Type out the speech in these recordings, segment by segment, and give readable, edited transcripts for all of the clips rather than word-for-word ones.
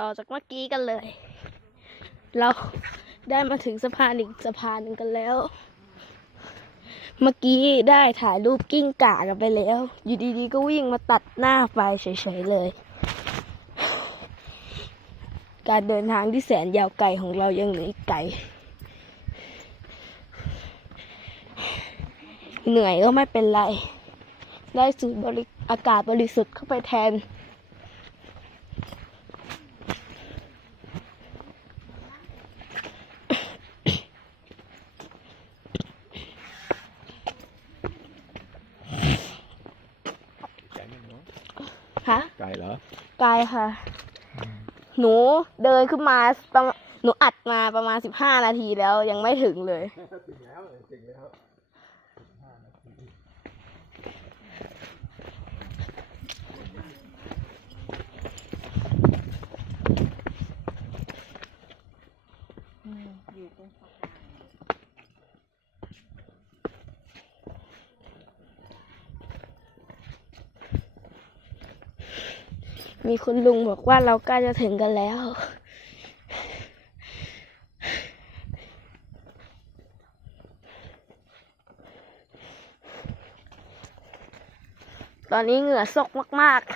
ต่อจากเมื่อกี้กันเลย เราได้มาถึงสะพานอีกสะพานหนึ่งกันแล้ว เมื่อกี้ได้ถ่ายรูปกิ้งก่ากันไปแล้ว อยู่ดีๆก็วิ่งมาตัดหน้าไปเฉยๆเลย การเดินทางที่แสนยาวไกลของเรายังเหลืออีกไกล เหนื่อยก็ไม่เป็นไร ได้สูดอากาศบริสุทธิ์เข้าไปแทน ฮะ ไก่เหรอ ไกลค่ะ หนูเดินขึ้นมาหนูอัดมาประมาณ15 นาทีแล้วยังไม่ถึงเลย ถึงแล้ว มีคุณลุงบอกว่าเราใกล้จะถึงกันแล้ว ตอนนี้เหงื่อซกมากๆ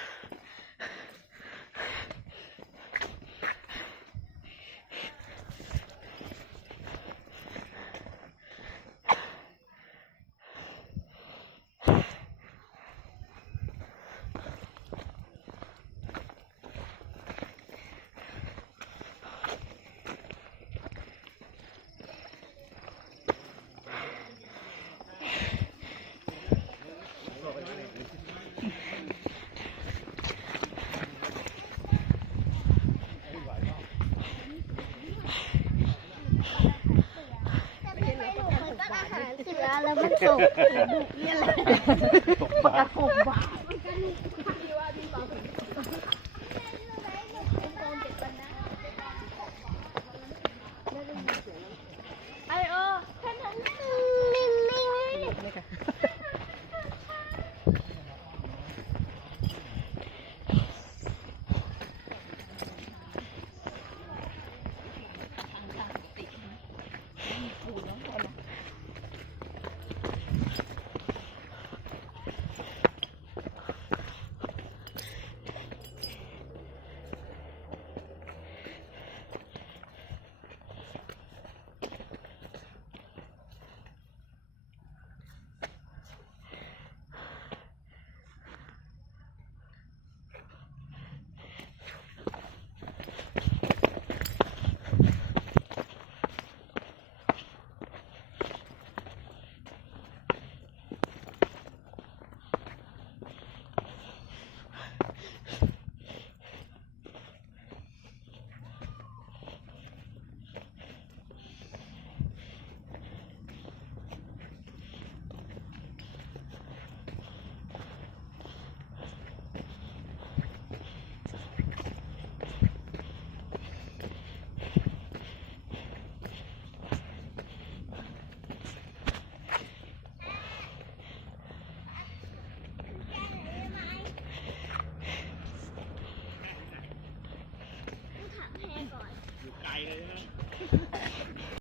แล้วมันส่งดุเนี่ยแหละปกติบ้า